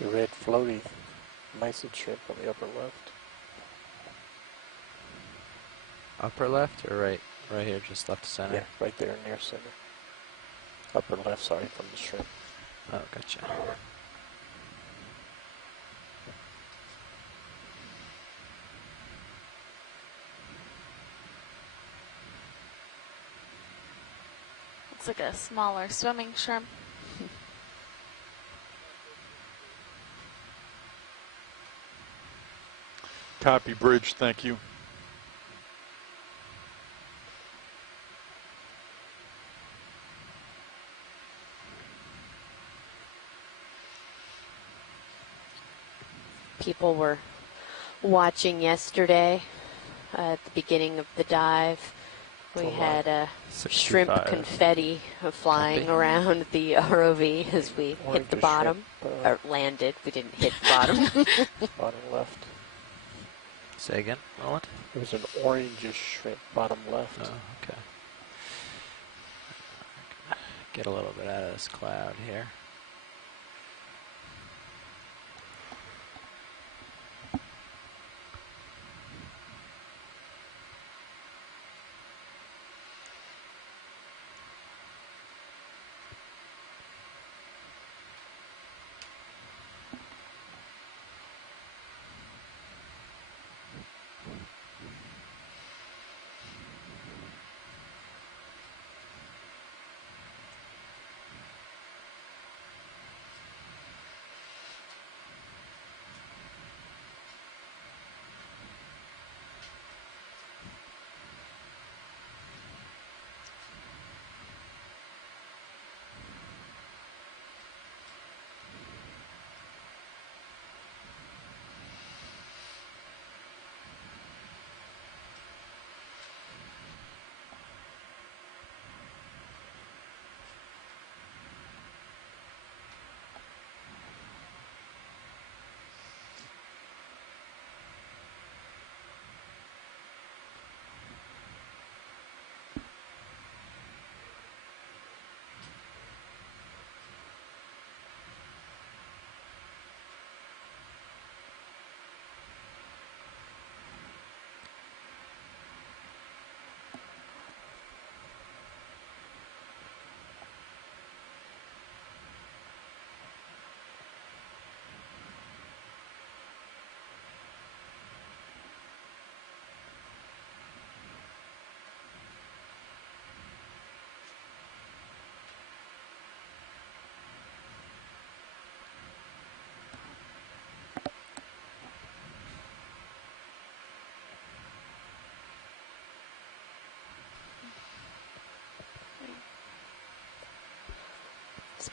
The red floaty mysid shrimp on the upper left. Upper left or right? Right here, just left to center? Yeah, right there near center. Upper left, sorry, from the shrimp. Oh, gotcha. Looks like a smaller swimming shrimp. Copy, bridge, thank you. People were watching yesterday at the beginning of the dive. We had shrimp 65. confetti flying around the ROV as we hit the bottom, or landed. We didn't hit the bottom. Bottom left. Say again, Roland? It was an orangish shrimp, bottom left. Oh, okay. Get a little bit out of this cloud here.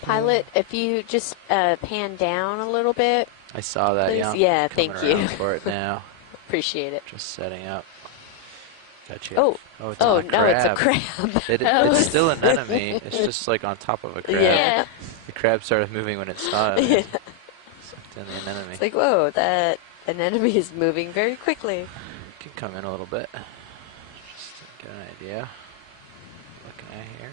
Pilot, if you just pan down a little bit. I saw that, please. yeah. Thank Coming around you. for it now. Appreciate it. Just setting up. Got you. Oh, it's not a no, crab. it's a crab. It's still an enemy. It's just like on top of a crab. Yeah. The crab started moving when it saw it. Yeah. Sucked in the anemone. It's like, whoa, that anemone is moving very quickly. Can come in a little bit. Just to get an idea. Looking at here.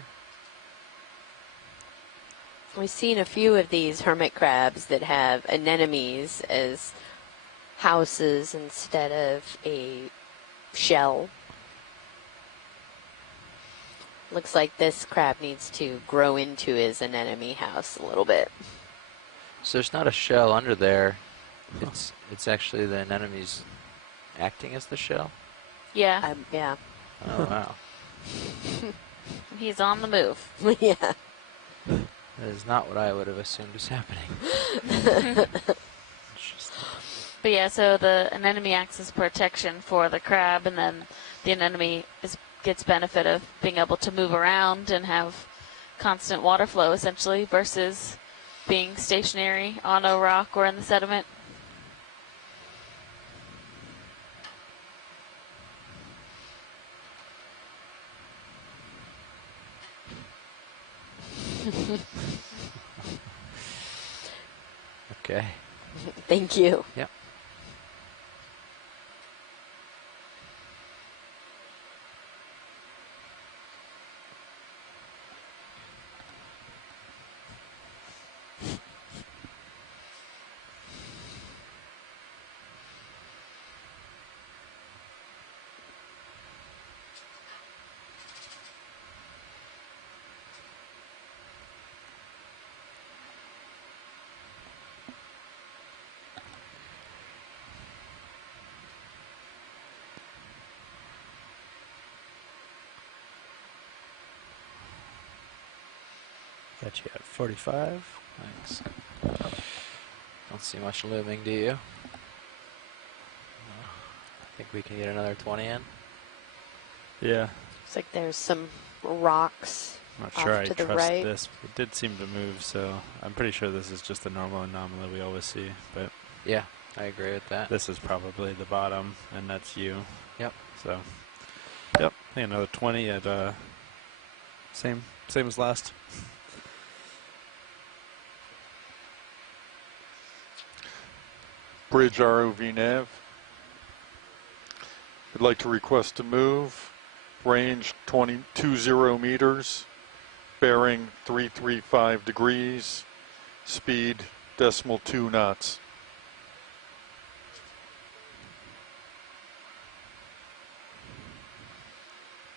We've seen a few of these hermit crabs that have anemones as houses instead of a shell. Looks like this crab needs to grow into his anemone house a little bit. So there's not a shell under there. It's actually the anemones acting as the shell? Yeah. Yeah. Oh, wow. He's on the move. Yeah. That is not what I would have assumed was happening. But yeah, so the anemone acts as protection for the crab, and then the anemone gets benefit of being able to move around and have constant water flow, essentially, versus being stationary on a rock or in the sediment. Okay. Thank you. Yep. Got you at 45. Thanks. Don't see much looming, do you? I think we can get another 20 in. Yeah. Looks like there's some rocks I'm not off sure I to the trust right. this. It did seem to move, so I'm pretty sure this is just the normal anomaly we always see. But Yeah, I agree with that. this is probably the bottom, and that's you. Yep. So, yep. I think another 20 at same as last. Bridge ROV nav. I'd like to request to move. Range 20 meters. Bearing 335 degrees. Speed .2 knots.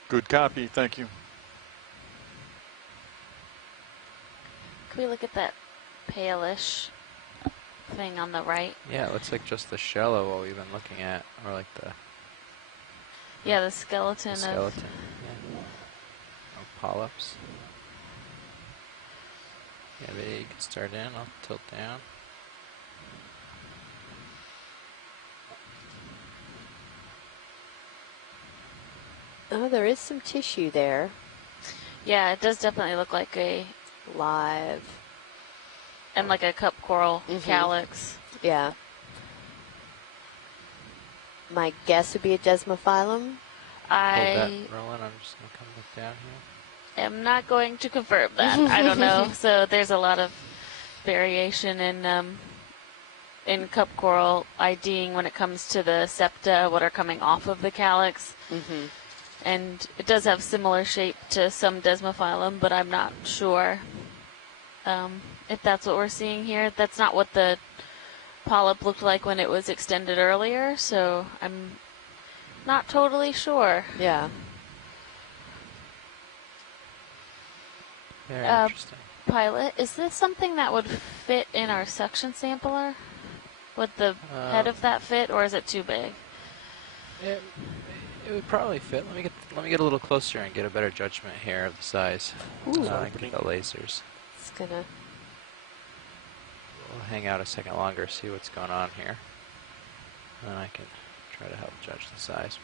Good copy, thank you. Can we look at that palish thing on the right? Yeah, it looks like just the shell of what we've been looking at, or like the Yeah, the skeleton, skeleton. Yeah. Of polyps. Yeah, maybe you can start in. I'll tilt down. Oh, there is some tissue there. Yeah, it does definitely look like a Live. and like a cup coral calyx. Yeah. My guess would be a desmophyllum. Hold that I rolling. I'm just gonna come look down here. am not going to confirm that. I don't know. So there's a lot of variation in cup coral IDing when it comes to the septa, what are coming off of the calyx. Mm-hmm. And it does have similar shape to some desmophyllum, but I'm not sure if that's what we're seeing here. That's not what the polyp looked like when it was extended earlier, so I'm not totally sure. Yeah. Very Uh, interesting. Pilot, is this something that would fit in our suction sampler? Would the head of that fit, or is it too big? It would probably fit. Let me get a little closer and get a better judgment here of the size. Ooh. I can get the lasers. It's gonna. We'll hang out a second longer, see what's going on here. And I can try to help judge the size.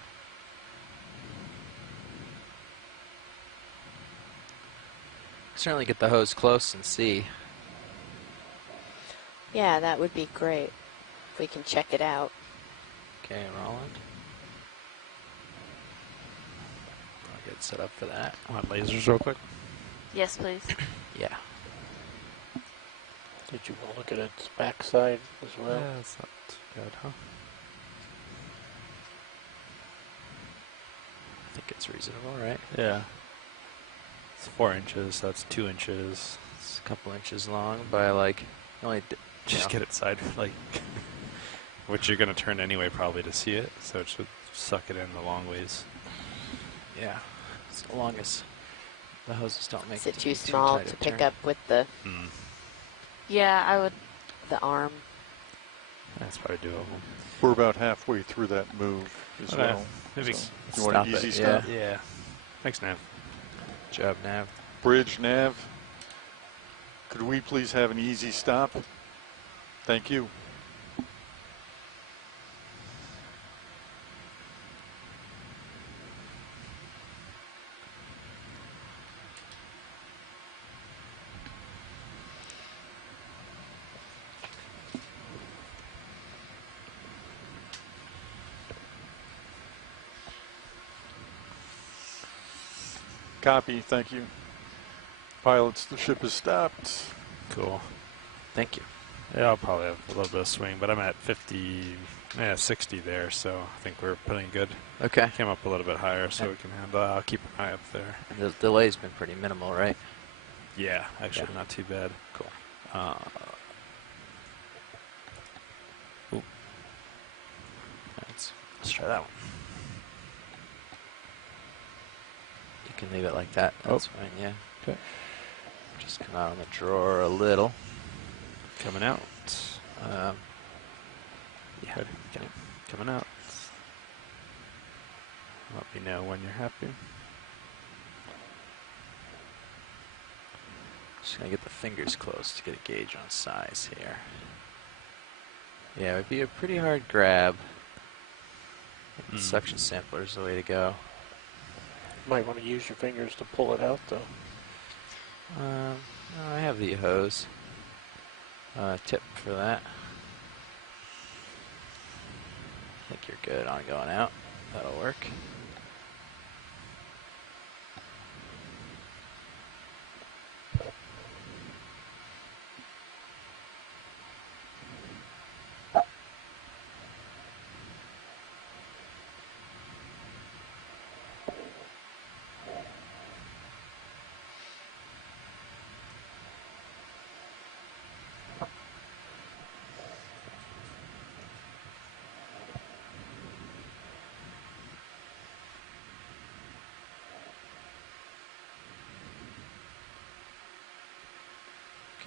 Certainly get the hose close and see. Yeah, that would be great. If we can check it out. Okay, Roland. I'll get set up for that. I want lasers real quick. Yes, please. Yeah. Did you want to look at its backside as well? Yeah, that's not too bad, huh? I think it's reasonable, right? Yeah. It's 4 inches, so that's 2 inches. It's a couple inches long by like only. Just get it side, like, which you're going to turn anyway probably to see it, so it should suck it in the long ways. Yeah. So long as the hoses don't make Is it it too small tight to a pick turn. up with the Yeah, I would. arm? That's probably doable. We're about halfway through that move as Okay. well. Maybe So, you want an stop it, easy yeah. stop? Yeah. Thanks, Nav. Job nav. Bridge nav. Could we please have an easy stop? Thank you. Copy, thank you. Pilots, the ship has stopped. Cool. Thank you. Yeah, I'll probably have a little bit of swing, but I'm at 60 there, so I think we're pretty good. Okay. Came up a little bit higher, so we can handle. I'll keep an eye up there. And the delay's been pretty minimal, right? Yeah, actually Yeah. not too bad. Cool. Ooh. Let's try that one. You can leave it like that. That's fine, yeah. Okay. Just come out on the drawer a little. Coming out. Yeah. Good. Okay. Coming out. Let me know when you're happy. Just gonna get the fingers close to get a gauge on size here. Yeah, it would be a pretty hard grab. I think the suction sampler is the way to go. Might want to use your fingers to pull it out, though. No, I have the hose. Tip for that. I think you're good on going out. That'll work.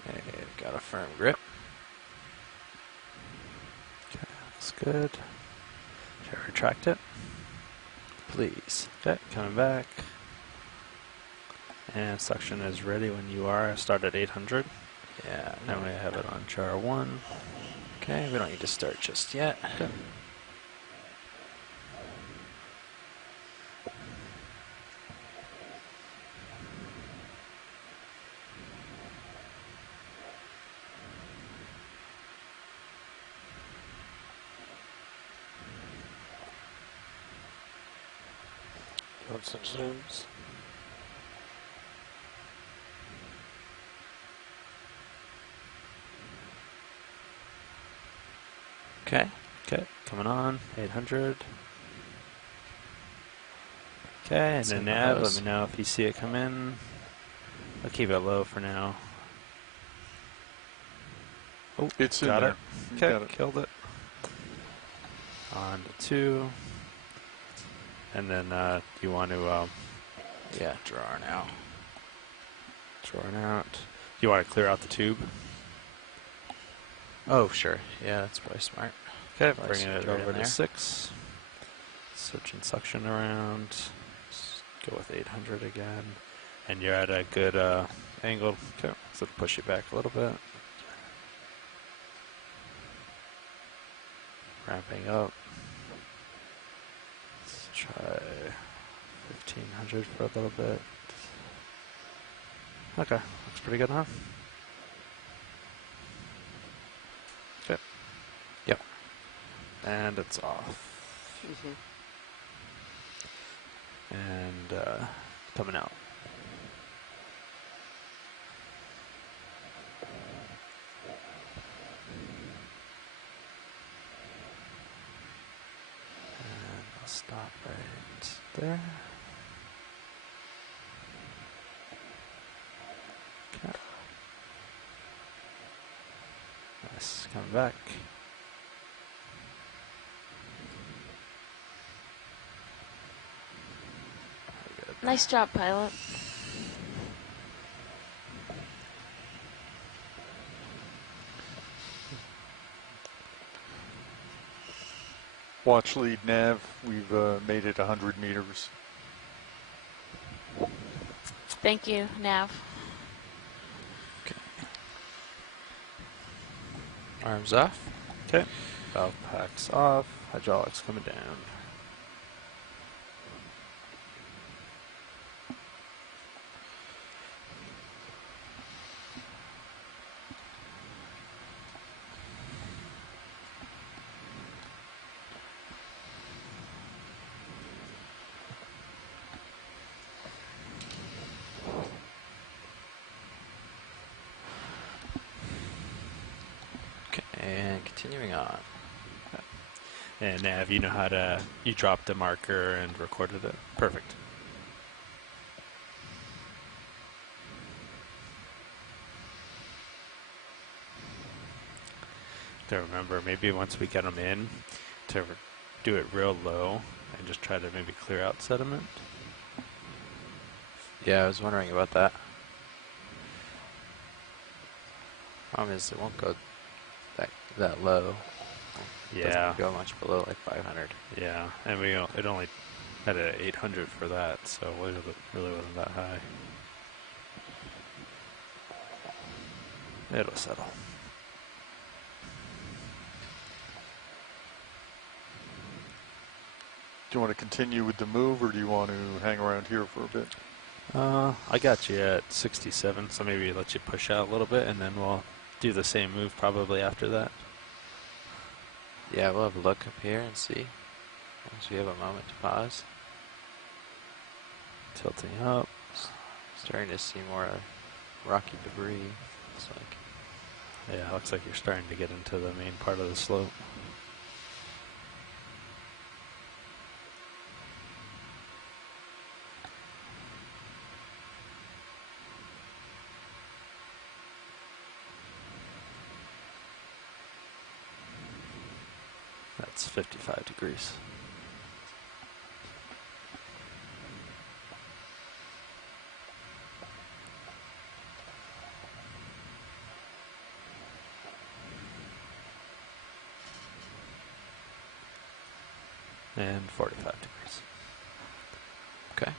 Okay, got a firm grip. Okay, that's good. Should I retract it? Please. Okay, coming back. And suction is ready when you are. I start at 800. Yeah. Now we have it on char 1. Okay, we don't need to start just yet. Okay. You want some zooms? Okay. Okay, coming on, 800. Okay, and Send then the nav, let hose. me know if you see it come in. I'll keep it low for now. Oh, It's in got there. it. You Okay, got it. killed it. On to 2. And then you want to Yeah, draw now. draw it out. You want to clear out the tube. Oh, sure. Yeah, that's probably smart. Okay, Probably bringing it sit right over in to there. 6. Switching suction around. Let's go with 800 again. And you're at a good angle. Okay, so push it back a little bit. Ramping up. Let's try 1500 for a little bit. Okay, looks pretty good, huh? Okay. Yep. And it's off. Mm-hmm. And coming out. And I'll stop right there. Okay. Nice, coming back. Very good. Nice job, pilot. Watch lead nav. We've made it 100 meters. Thank you, Nav. Arms off. Okay. Valve packs off. Hydraulics coming down. Okay, and continuing on. And Nav, you know how to, you dropped a marker and recorded it. Perfect. To remember, maybe once we get them in, to do it real low and just try to maybe clear out sediment. Yeah, I was wondering about that. Problem is, it won't go that low. It Yeah, doesn't go much below like 500. yeah, and it only had an 800 for that, so it really wasn't that high. It'll settle. Do you want to continue with the move, or do you want to hang around here for a bit? I got you at 67, so maybe let you push out a little bit, and then we'll do the same move probably after that. Yeah, we'll have a look up here and see. Once we have a moment to pause. Tilting up. Starting to see more rocky debris. Looks like. Yeah, looks like you're starting to get into the main part of the slope. That's 55 degrees. And 45 degrees. Okay.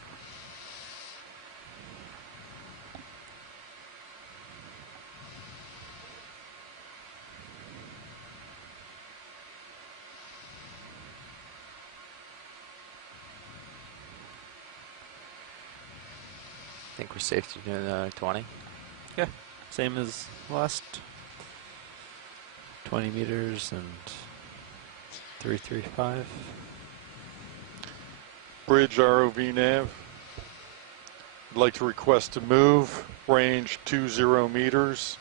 Think we're safe to do 20? Yeah, same as last 20 meters and 335. Bridge ROV nav. I'd like to request a move, range 20 meters,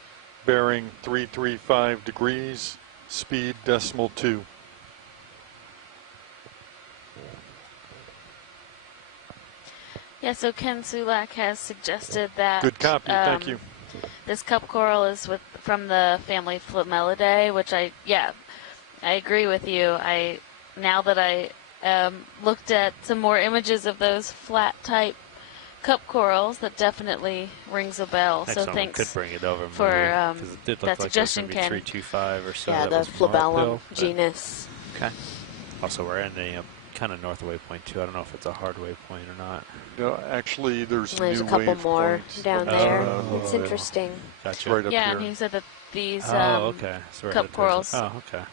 bearing 335 degrees, speed .2. Yeah, so Ken Sulak has suggested that Good copy, thank you. this cup coral is from the family Flamelidae, which I agree with you. Now that I looked at some more images of those flat type cup corals, that definitely rings a bell. Next so one thanks we could bring it over for because it did look that like it was suggestion, going to be Ken. 325 or so. Yeah, that the was from flabellum uphill, but genus. Okay. Also, we're ending up kind of north of waypoint too. I don't know if it's a hard waypoint or not. No, actually, there's There's new a couple wave more points. down Oh, there. yeah. It's interesting. Gotcha. It's right up Yeah, here. and he said that these okay. So we're cup headed towards corals it. Oh, okay.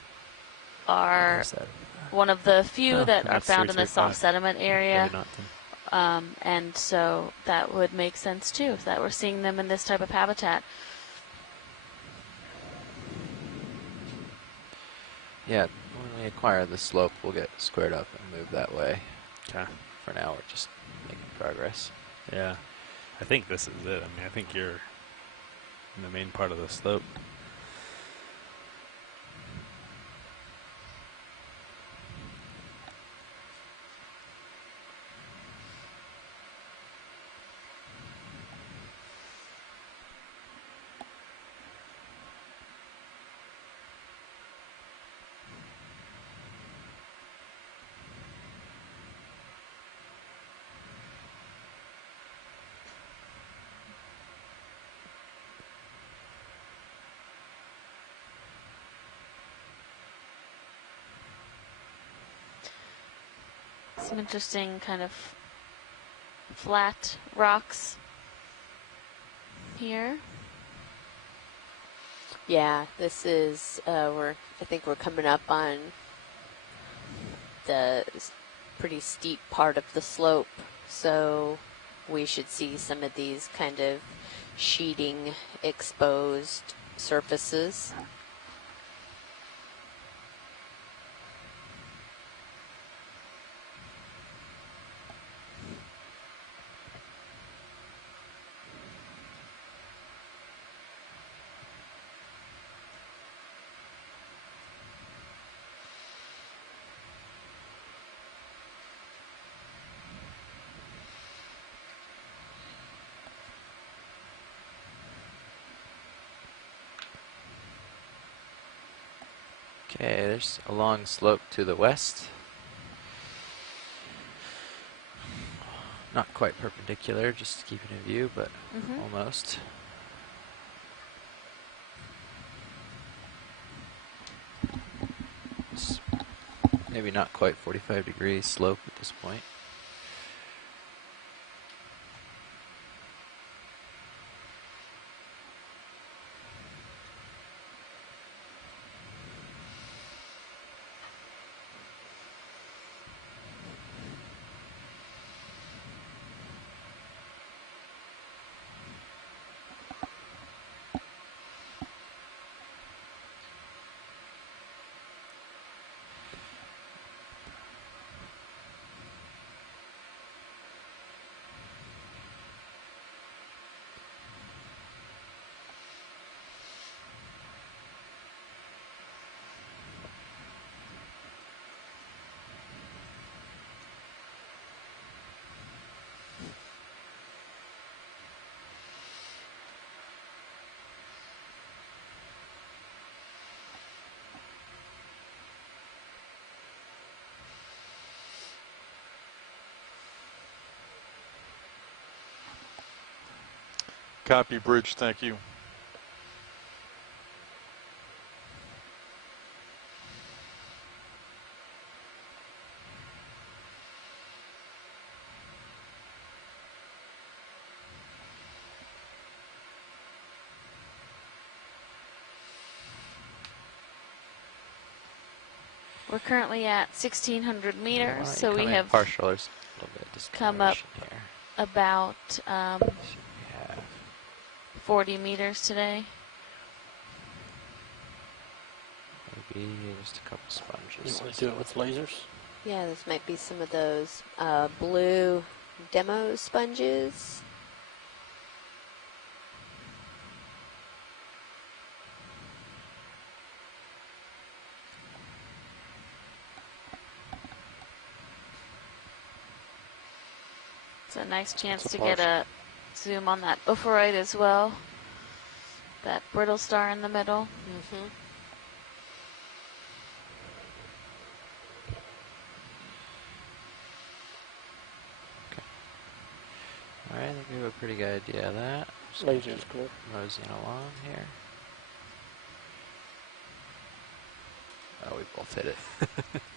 are Where's that? one of the few Oh, that and are that's found in the 335. soft sediment area. Maybe not then. And so that would make sense too, that we're seeing them in this type of habitat. Yeah, when we acquire the slope, we'll get squared up and move that way. Okay. For now, we're just making progress. Yeah. I think this is it. I mean, I think you're in the main part of the slope. Some interesting kind of flat rocks here. Yeah, this is I think we're coming up on the pretty steep part of the slope, so we should see some of these kind of sheeting exposed surfaces. Okay, there's a long slope to the west. Not quite perpendicular, just to keep it in view, but almost. It's maybe not quite 45 degrees slope at this point. Copy, bridge, thank you. We're currently at 1,600 Why meters, don't so you we come in have partial. There's a little bit of come up deceleration here. about So we have 40 meters today. maybe just a couple You sponges. want to do it with lasers? Yeah, this might be some of those blue demo sponges. It's a nice chance It's a to get partial. a zoom on that ophrite as well. That brittle star in the middle. Mm-hmm. Alright, I think we have a pretty good idea of that. Just gonna Laser's keep clear. moseying along here. Oh, we both hit it.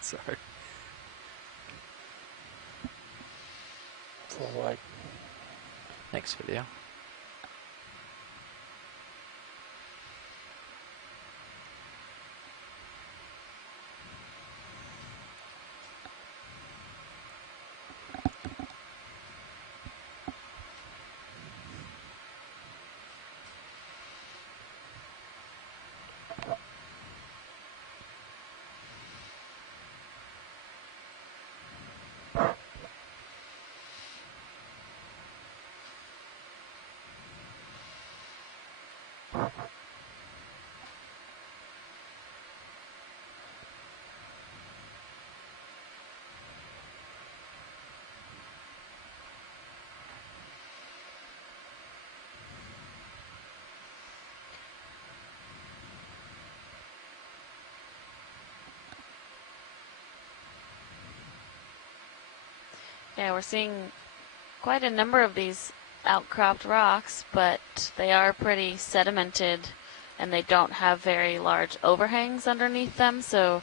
Sorry. Full wide. Next video. Yeah, we're seeing quite a number of these outcropped rocks, but they are pretty sedimented and they don't have very large overhangs underneath them, so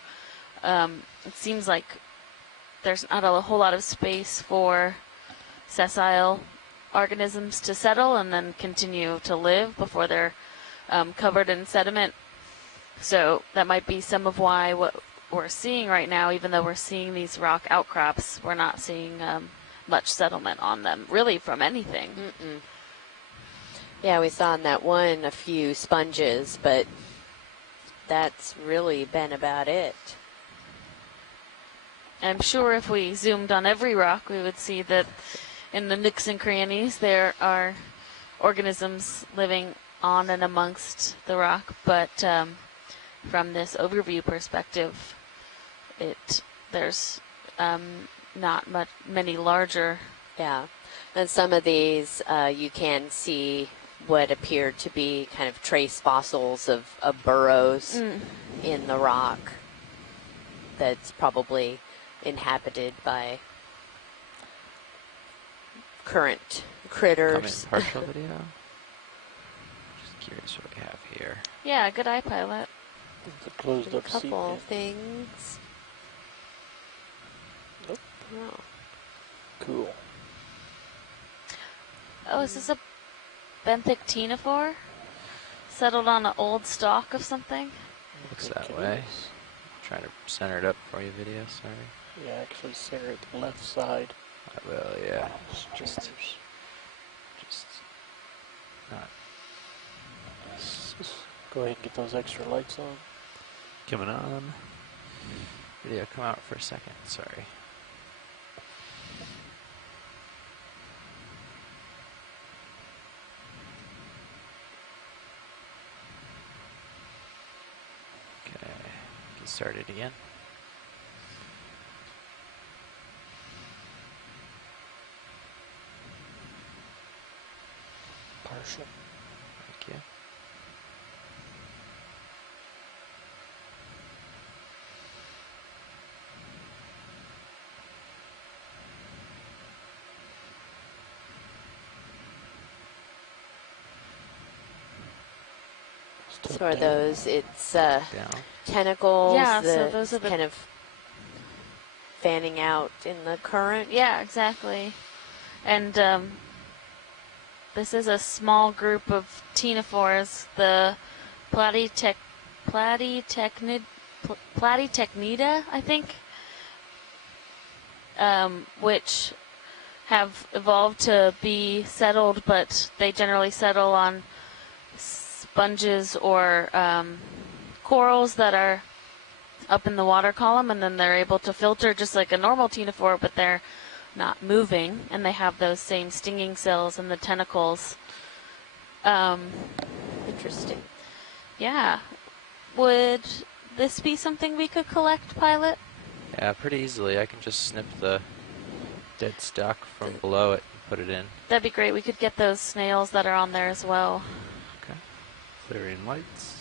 it seems like there's not a whole lot of space for sessile organisms to settle and then continue to live before they're covered in sediment. So that might be some of why what we're seeing right now, even though we're seeing these rock outcrops, we're not seeing much settlement on them, really, from anything. Mm-mm. Yeah, we saw in that one a few sponges, but that's really been about it. I'm sure if we zoomed on every rock, we would see that in the nooks and crannies there are organisms living on and amongst the rock, but from this overview perspective, there's not many larger. Yeah, and some of these you can see what appear to be kind of trace fossils of burrows in the rock that's probably inhabited by current critters. Come in partial video. Just curious what we have here. Yeah, good eye pilot. The closed A up seat couple pin. things. Nope. Oh. Cool. Oh, is this a benthic ctenophore? Settled on an old stalk of something? Looks I that think it way. is. Trying to center it up for you, video. Sorry. Yeah, actually center at the left side. I will. Yeah. Streamers. Just not Just go ahead and get those extra lights on. Coming on. video. Come out for a second. Sorry. Okay. Get started again. Partial. Thank you. So are those, it's down. tentacles Yeah, so that those are the- kind of fanning out in the current? Yeah, exactly. And this is a small group of ctenophores, the Platytechnida, I think, which have evolved to be settled, but they generally settle on sponges or corals that are up in the water column, and then they're able to filter just like a normal ctenophore, but they're not moving, and they have those same stinging cells and the tentacles. Interesting. Yeah. Would this be something we could collect, Pilot? Yeah, pretty easily. I can just snip the dead stock from below it and put it in. That'd be great. We could get those snails that are on there as well. Okay. Clearing lights.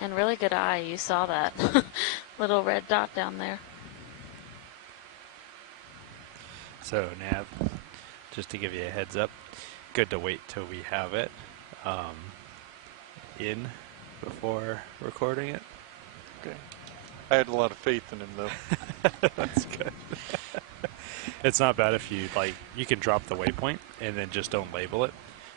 And really good eye. You saw that little red dot down there. So, Nav, just to give you a heads up, good to wait till we have it in before recording it. Okay. I had a lot of faith in him, though. That's good. It's not bad if you, like, you can drop the waypoint and then just don't label it.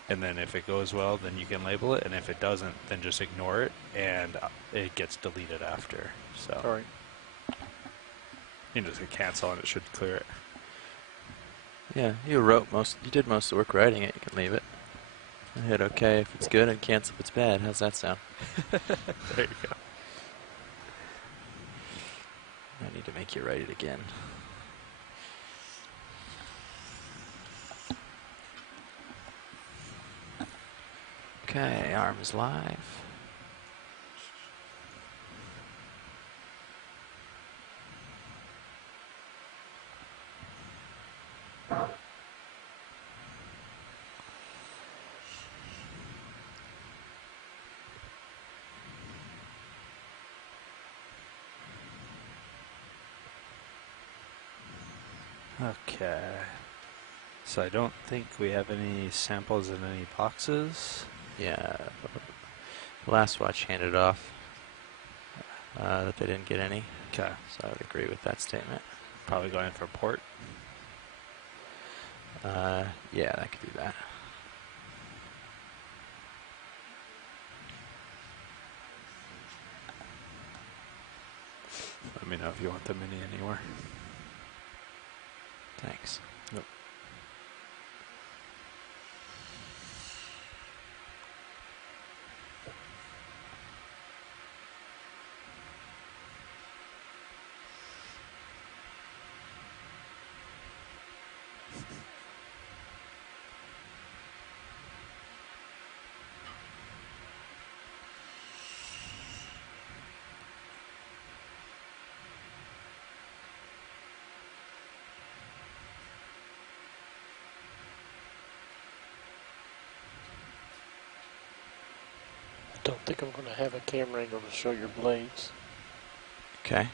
And then if it goes well, then you can label it. And if it doesn't, then just ignore it and it gets deleted after. So, All right. you can just hit cancel and it should clear it. Yeah, you did most of the work writing it. You can leave it. I hit OK if it's good and cancel if it's bad. How's that sound? There you go. I need to make you write it again. Okay, arm is live. Okay. So I don't think we have any samples in any boxes. Yeah, last watch handed off that they didn't get any. Okay. So I would agree with that statement. Probably going for port. Yeah, I could do that. Let me know if you want the mini anywhere. Thanks. Nope. I don't think I'm going to have a camera angle to show your blades. Okay.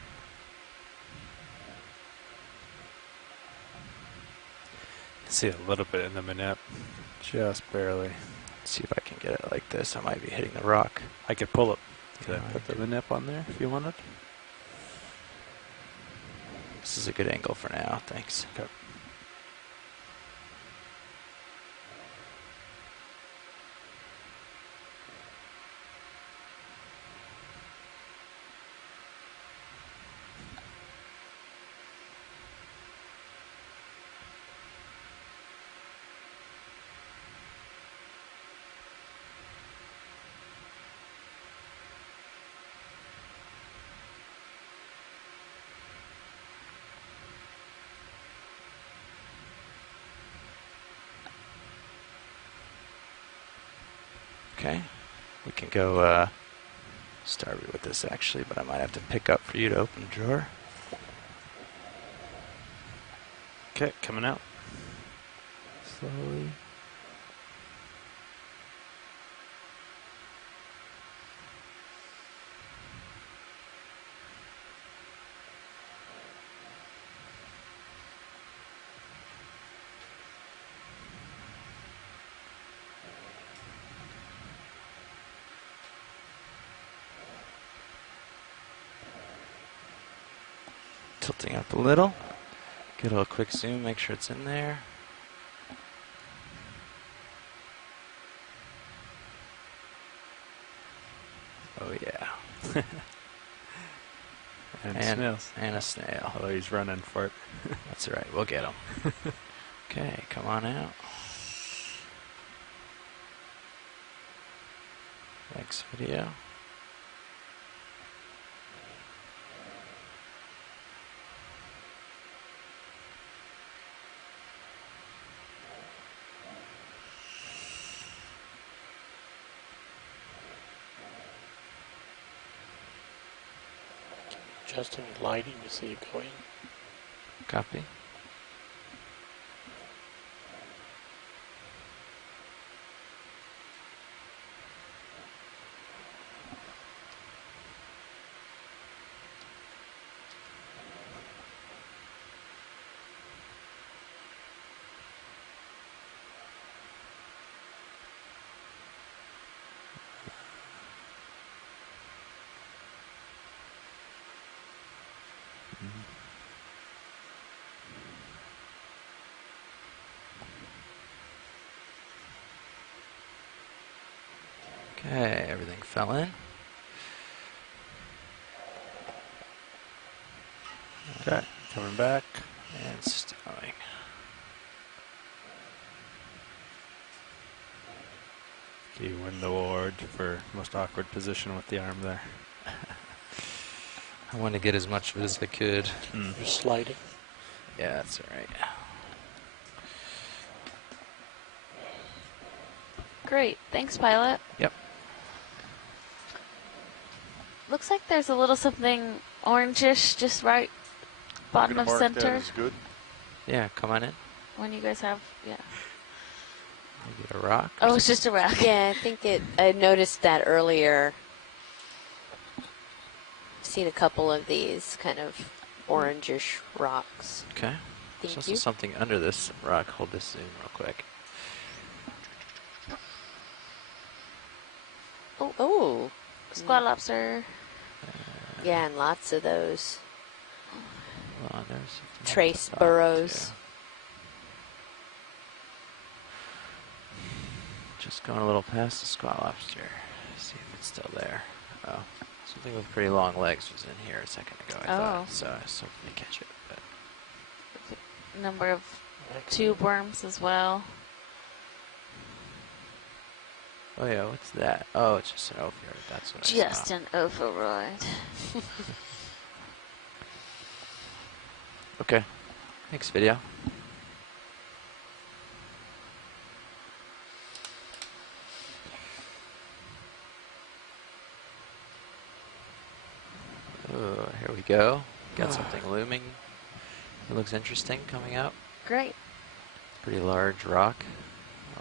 See a little bit in the manip, just barely. See if I can get it like this. I might be hitting the rock. I could pull it. Could I Yeah, put the manip on there if you wanted? This is a good angle for now. Thanks. Okay. Okay. We can go starboard with this actually, but I might have to pick up for you to open the drawer. Okay, coming out. Slowly. tilting up a little. Get a little quick zoom, make sure it's in there. Oh yeah. And snails. And a snail. Although he's running for it. That's all right, we'll get him. Okay, come on out. Next video. Adjusting lighting to see it going. Copy. Okay, everything fell in. Okay, coming back. And stowing. You win the award for most awkward position with the arm there. I want to get as much of it as I could. You're sliding. Yeah, that's all right. Great. Thanks, pilot. Yep. Looks like there's a little something orangish just right bottom I'm of gonna mark that center. as good. Yeah, come on in. When you guys have, yeah. Maybe a rock. Oh, it's just a rock. Yeah, I think I noticed that earlier. Seen a couple of these kind of orangish rocks. Okay. There's Thank also you. something under this rock. Hold this zoom real quick. Oh, Squat lobster. yeah, and lots of those Hold on, there's something at the trace top, burrows. too. Just going a little past the squat lobster. See if it's still there. Oh, something with pretty long legs was in here a second ago, I thought. So I was hoping to catch it. But Number of tube worms as well. oh yeah, what's that? Oh, it's just an opioid. That's what I Just saw. an override. Okay. Next video. Oh, here we go. Got something looming. It looks interesting coming out. Great. Pretty large rock,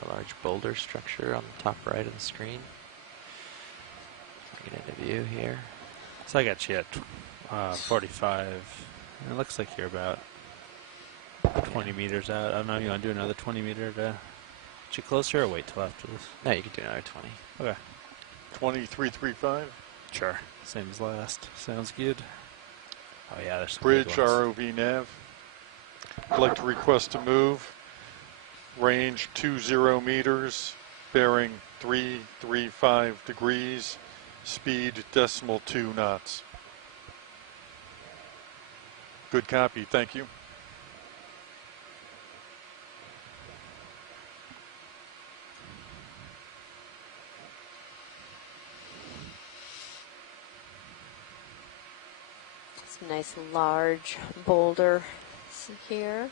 or a large boulder structure on the top right of the screen. Bring it into view here. So I got you at 45. It looks like you're about 20 meters out. I don't know, you want to do another 20 meter to get you closer or wait till after this? No, you can do another 20. Okay. 2335. Sure. Same as last. Sounds good. Oh yeah, there's some Bridge big ones. ROV nav. I'd like to request to move. Range 20 meters. Bearing 335 degrees. Speed .2 knots. Good copy. Thank you. Some nice large boulder here.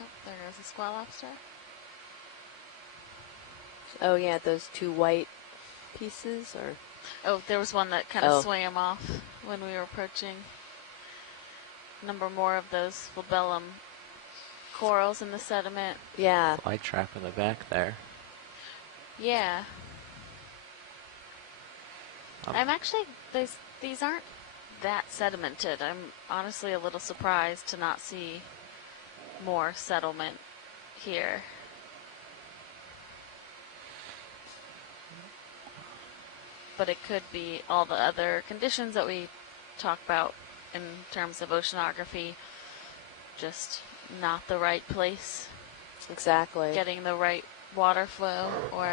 Oh, there goes a squat lobster. Oh yeah, those two white pieces, or Oh, there was one that kind of Oh. swam off when we were approaching. Number more of those labellum corals in the sediment. yeah. Light trap in the back there. Yeah. Um, I'm actually these aren't that sedimented. I'm honestly a little surprised to not see more settlement here. But it could be all the other conditions that we talk about in terms of oceanography, just not the right place, Exactly. getting the right water flow, or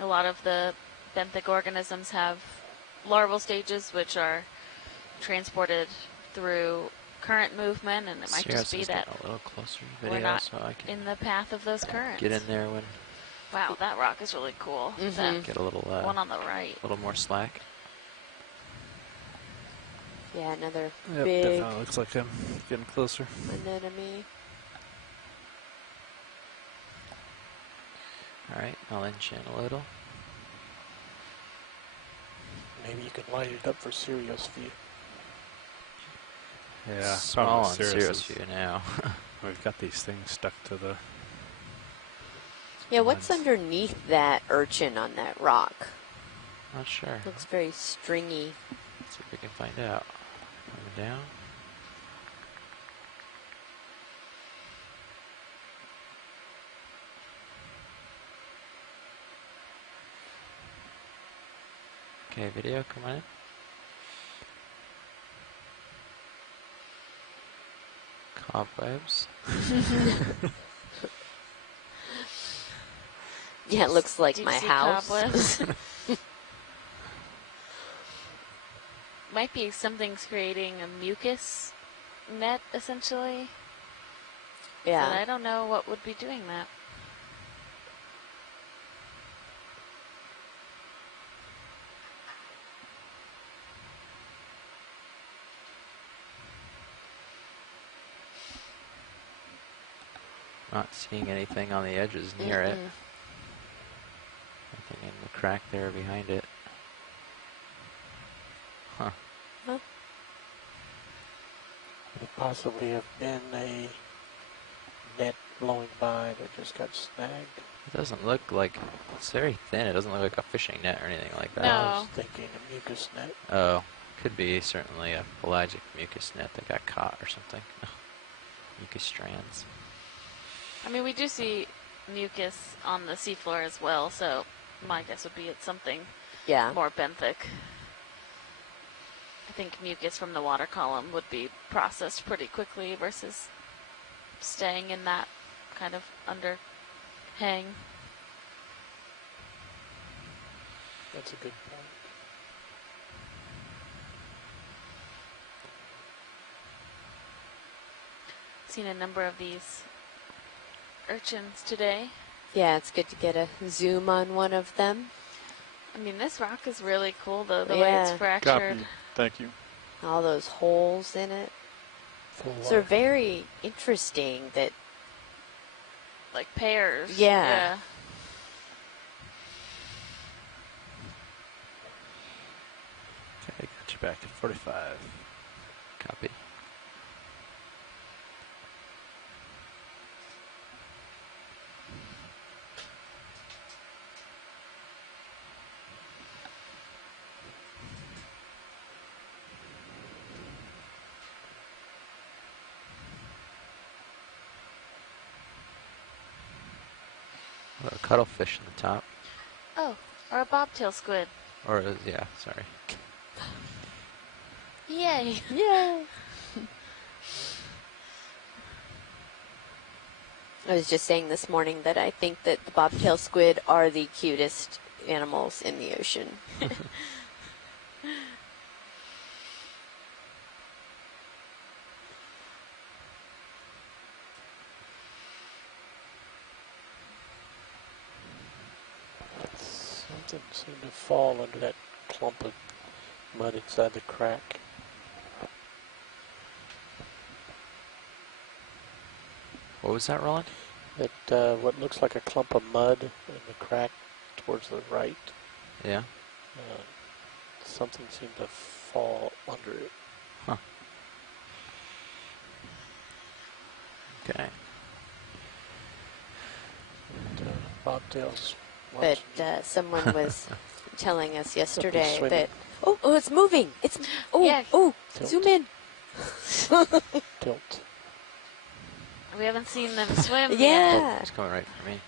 a lot of the benthic organisms have larval stages which are transported through current movement, and it might just be that a little closer we're video not so I can in the path of those currents. get in there when Wow, that rock is really cool. That get a little one on the right. little more slack. Yeah, another Yep, big definitely looks like I'm getting closer. anemone. All right, I'll in-chin a little. Maybe you can light it up for Sirius view. Yeah, Small problem on with Cirrus Cirrus is view now. we've got these things stuck to the. Yeah, what's lens. underneath that urchin on that rock? Not sure. Looks very stringy. Let's see if we can find out. Coming down. Okay, video, come on in. Cobwebs. Yeah, it looks like Deep my sea house. cobwebs. Might be something's creating a mucus net, essentially. But I Yeah. don't know what would be doing that. Not seeing anything on the edges near it. Mm-mm. Nothing in the crack there behind it. Huh. Could it possibly have been a net blowing by that just got snagged? It doesn't look like, it's very thin. It doesn't look like a fishing net or anything like that. No. I was thinking a mucus net. Oh, could be certainly a pelagic mucus net that got caught or something. Mucus strands. I mean, we do see mucus on the seafloor as well, so my guess would be it's something Yeah. more benthic. I think mucus from the water column would be processed pretty quickly versus staying in that kind of underhang. That's a good point. Seen a number of these urchins today. Yeah, it's good to get a zoom on one of them. I mean, this rock is really cool, though, the way it's Yeah. fractured. Copy. Thank you. All those holes in it. Full So they're life. very interesting that, Like pairs. Yeah. Okay, got you back at 45. Copy. A cuttlefish in the top. Oh, or a bobtail squid. Or, yeah, sorry. Yay. yay! I was just saying this morning that I think that the bobtail squid are the cutest animals in the ocean. Something seemed to fall under that clump of mud inside the crack. What was that, Roland? That what looks like a clump of mud in the crack towards the right. Yeah. Something seemed to fall under it. Huh. Okay. Bobtails. But someone was telling us yesterday swimming. that Oh, it's moving. It's Yeah. oh, Tilt. zoom in. Tilt. We haven't seen them swim yet. Yeah. It's coming right for me.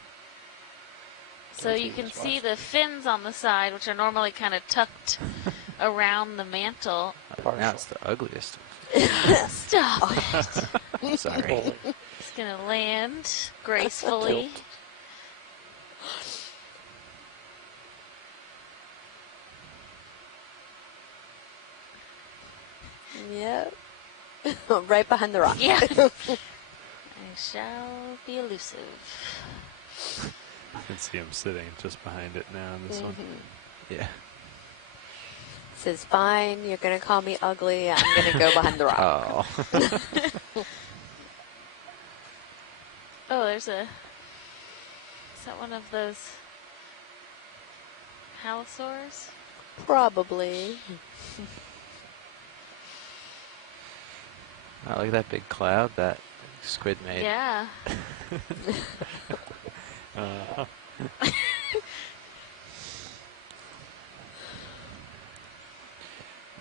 So you can see the fins on the side, which are normally kind of tucked around the mantle. Now it's the ugliest. Stop it. Sorry. Pulling. It's going to land gracefully. Tilt. Yep. Right behind the rock. Yeah. I shall be elusive. You can see him sitting just behind it now in this one. Yeah. Says, fine, you're going to call me ugly. I'm going to go behind the rock. Oh. Oh, there's a... Is that one of those halosaurs? Probably. Oh, look at that big cloud that squid made. Yeah.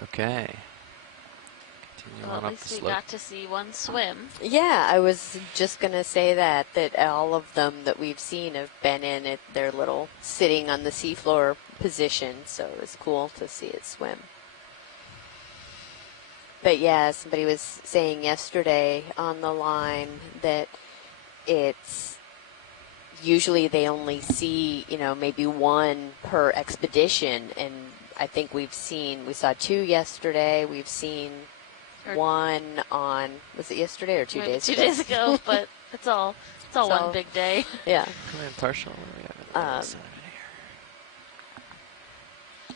Okay. Continue Well, on at up least the we slope. got to see one swim. Yeah, I was just going to say that all of them that we've seen have been in it, their little sitting on the seafloor position, so it was cool to see it swim. But yeah, somebody was saying yesterday on the line that it's usually they only see, maybe one per expedition, and I think we saw two yesterday, we've seen one on, was it yesterday or 2 Maybe days 2 ago? days ago, but it's all So- one big day. Yeah. Come in partial. What do we have on the other side of it here?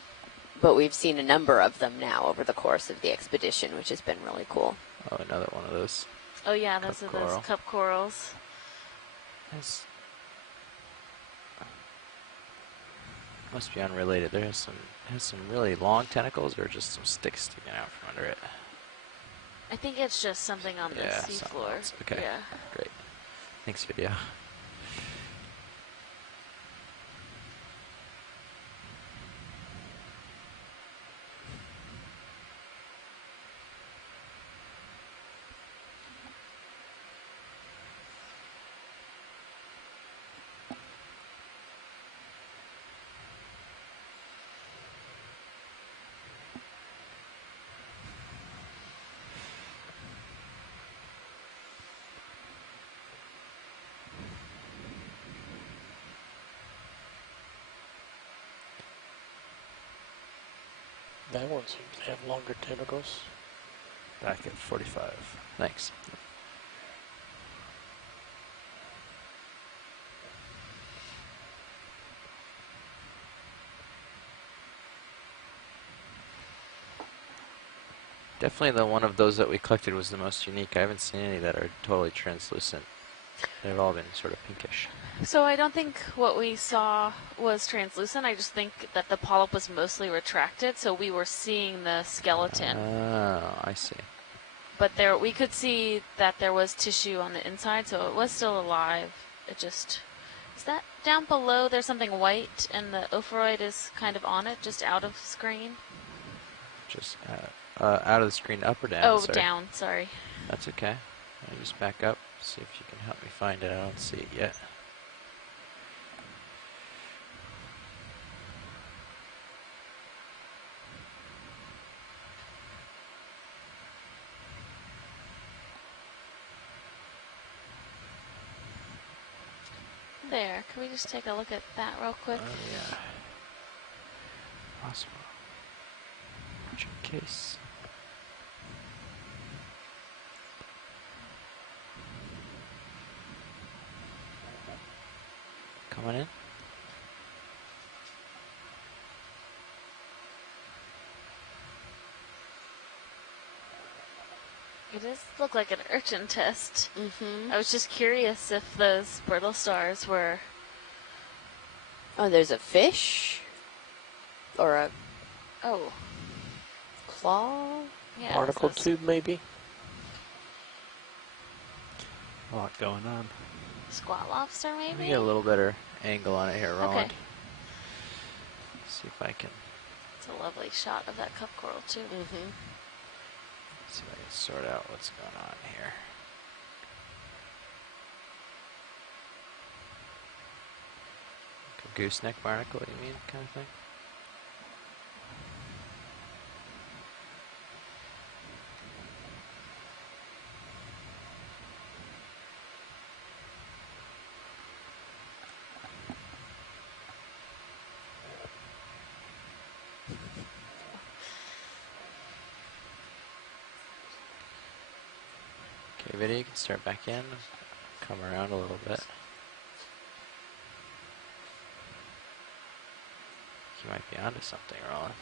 But we've seen a number of them now over the course of the expedition, which has been really cool. Oh, another one of those. Oh yeah, those Cup are coral. those cup corals. Has must be unrelated. There has some really long tentacles, or just some sticks sticking out from under it. I think it's just something on the Yeah, something seafloor. else. Okay. Yeah. Great. Thanks, video. That one seems to have longer tentacles. Back at 45. Thanks. Definitely the one of those that we collected was the most unique. I haven't seen any that are totally translucent. They've all been sort of pinkish. So I don't think what we saw was translucent. I just think that the polyp was mostly retracted, so we were seeing the skeleton. Oh, I see. But we could see that there was tissue on the inside, so it was still alive. It just... Is that down below? There's something white, and the ophoroid is kind of on it, just out of screen. Just out of the screen, up or down? Oh, Sorry. down, sorry. That's okay. Let me just back up, see if you can help me find it. I don't see it yet. There, can we just take a look at that real quick? Oh, yeah. Possible. Check case. Coming in. It does look like an urchin test. Mm-hmm. I was just curious if those brittle stars were... Oh, there's a fish? Or a Oh, claw? yeah. Barnacle so tube, maybe? A lot going on. squat lobster, Let me maybe? get a little better angle on it here, Roland. Okay. See if I can It's a lovely shot of that cup coral too. Mm-hmm. Let's see if I can sort out what's going on here. Like a gooseneck barnacle, you mean, kind of thing? Okay, video, you can start back in, come around a little bit. You might be onto something, Roland.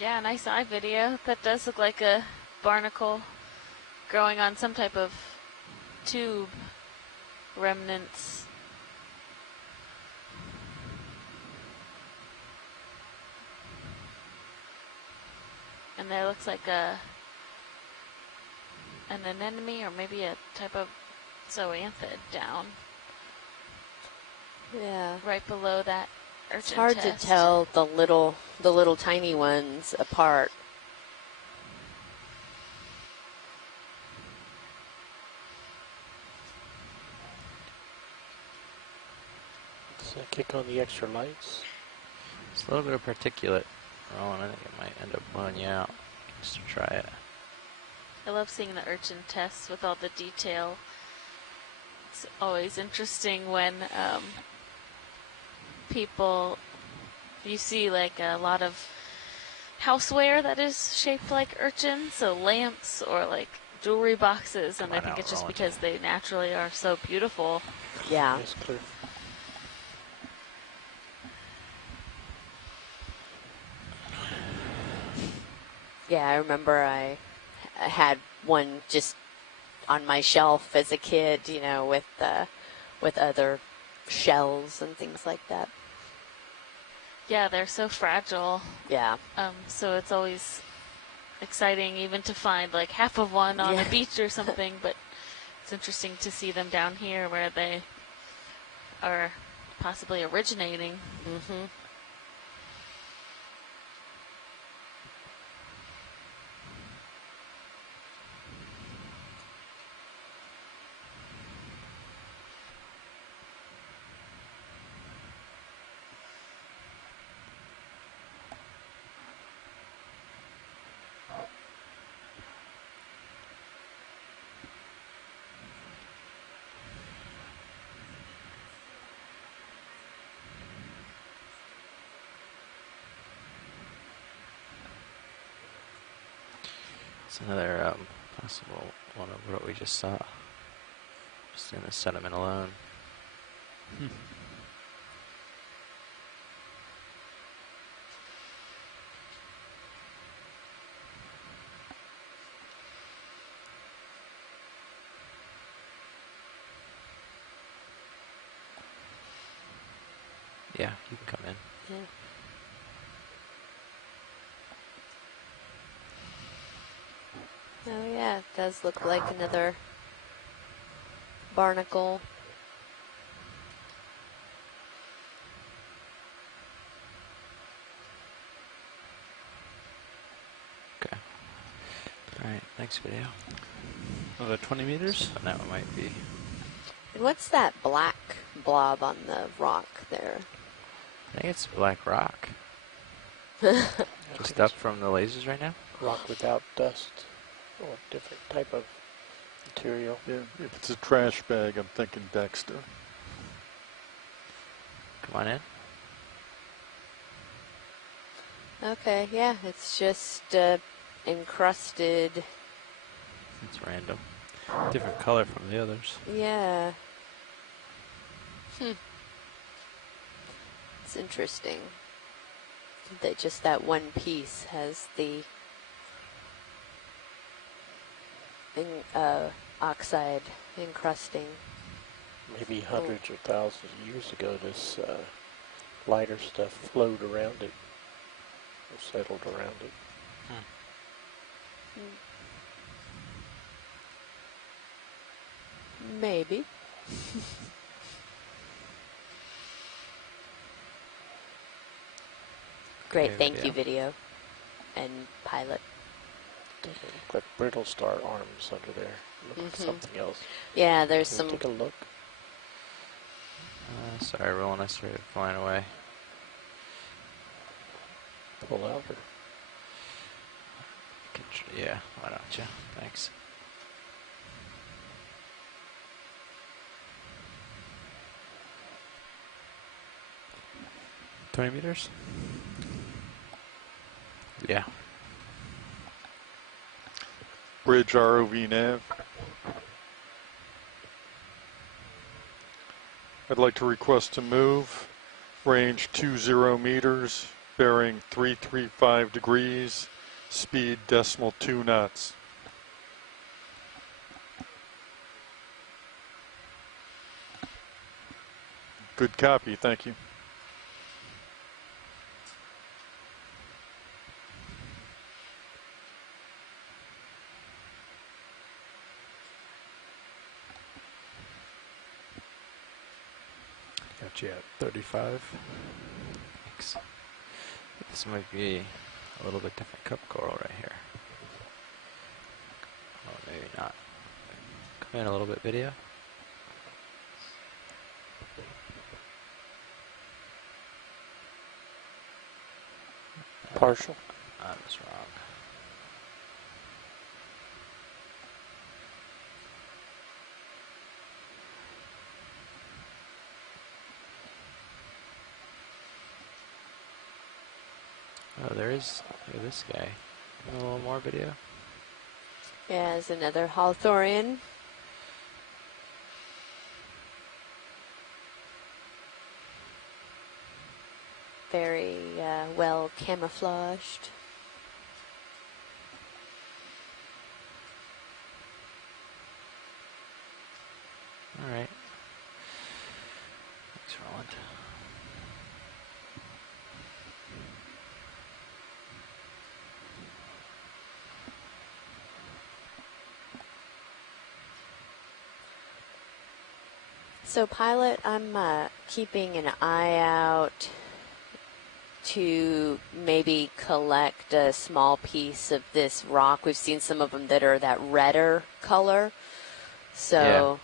Yeah, nice eye video. That does look like a barnacle growing on some type of tube remnants. And there looks like an anemone or maybe a type of zoanthid down Yeah. right below that urchin It's hard test. to tell the little tiny ones apart. Does that kick on the extra lights? It's a little bit of particulate, Roland. I think it might end up blowing you out. Just to try it. I love seeing the urchin tests with all the detail. It's always interesting when you see like a lot of houseware that is shaped like urchins, so lamps or like jewelry boxes, and I think it's just because they naturally are so beautiful. Yeah. Yes, clear. Yeah, I remember I had one just on my shelf as a kid, you know, with other shells and things like that. Yeah, they're so fragile. Yeah. So it's always exciting even to find like half of one on Yeah. a beach or something, but it's interesting to see them down here where they are possibly originating. Mm-hmm. It's another possible one of what we just saw. Just in the sediment alone. Yeah, you can come in. Yeah. Oh yeah, it does look like another barnacle. Okay. Alright, next video. Another 20 meters? And that one might be. And what's that black blob on the rock there? I think it's black rock. I Just think up it's from the lasers right now? rock without dust or different type of material. Yeah, if it's a trash bag, I'm thinking Dexter. Come on in. Okay, yeah, it's just encrusted. It's random. Different color from the others. Yeah. It's interesting that just that one piece has the oxide encrusting. Maybe hundreds or thousands of years ago, this lighter stuff flowed around it or settled around it. Maybe. Great, Okay, thank you, video and pilot. Look like brittle star arms under there. Look like something else. Yeah, there's Can some. we take a look? Sorry, Roland, I started flying away. Pull out or Yeah, why don't you? Thanks. $20 meters? Yeah. Bridge ROV nav. I'd like to request to move. Range 20 meters, bearing 335 degrees, speed decimal 2 knots. Good copy, thank you. Got you at 35. Thanks. This might be a little bit different cup coral right here. Oh, maybe not. Come in a little bit, video. partial? I was wrong. Oh, there is. Look at this guy. A little more video. Yeah, there's another Hawthorne. Very well camouflaged. All right. Thanks, Roland. So, pilot, I'm keeping an eye out to maybe collect a small piece of this rock. We've seen some of them that are that redder color. So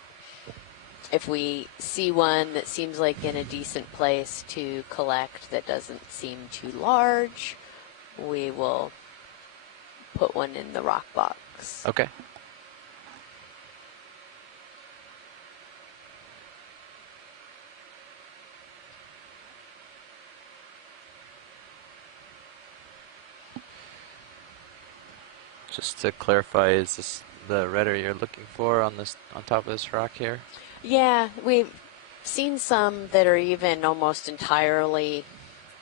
if we see one that seems like in a decent place to collect that doesn't seem too large, we will put one in the rock box. Okay. Just to clarify, is this the redder you're looking for on this on top of this rock here? Yeah, we've seen some that are even almost entirely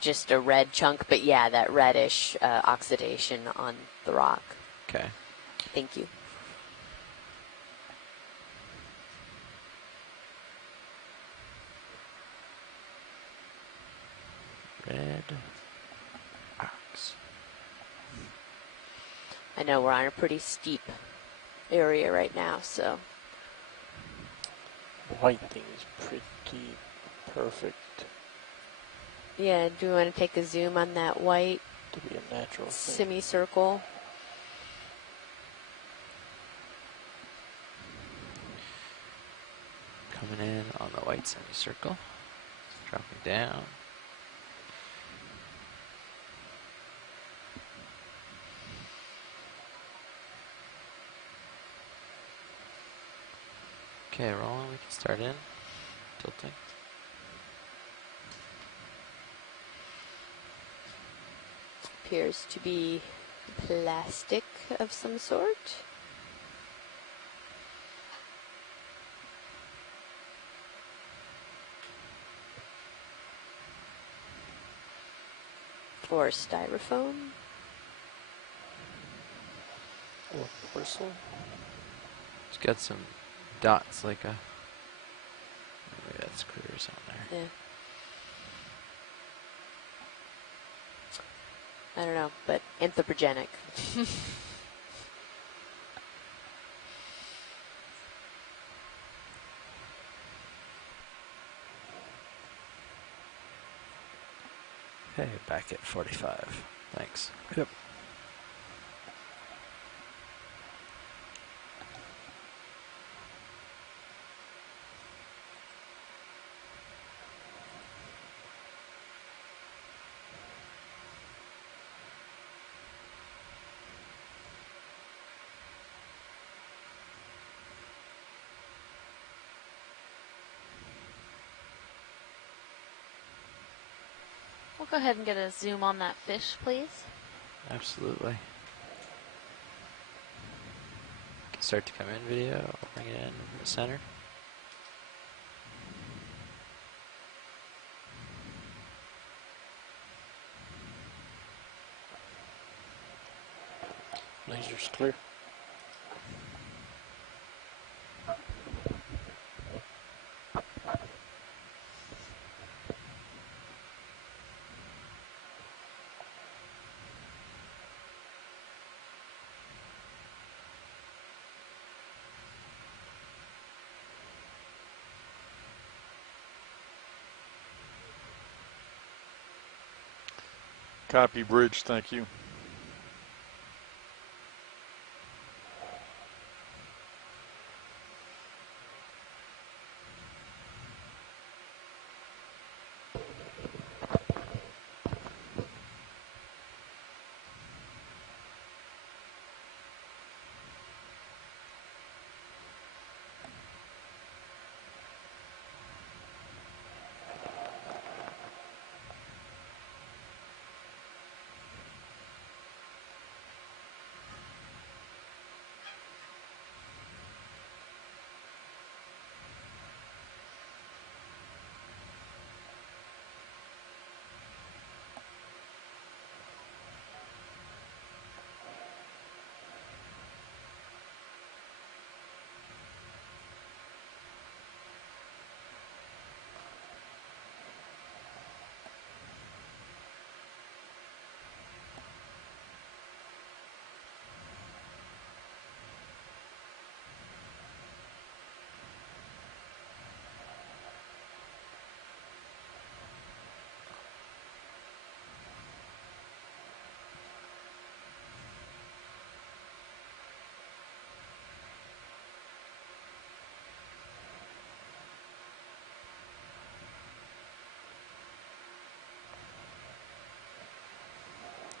just a red chunk, but yeah, that reddish oxidation on the rock. Okay. Thank you. Red rocks. I know we're on a pretty steep area right now, so. White thing is pretty perfect Yeah, do we want to take a zoom on that white to be a natural thing. semicircle? Coming in on the white semicircle. Dropping down. Okay, Roland, we can start in. Tilting. Appears to be plastic of some sort. Or styrofoam. Or porcelain. It's got some dots like a. Maybe that's critters on there. Yeah. I don't know, but anthropogenic. Okay, back at 45. Thanks. Yep. We'll go ahead and get a zoom on that fish, please. Absolutely. Can start to come in video. I'll bring it in the center. Laser's clear. Copy bridge, thank you.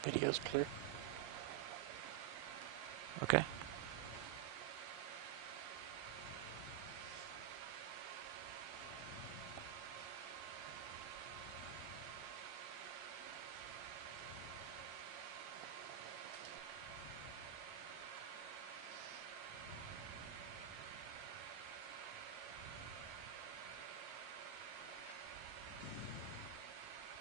Video's clear. Okay.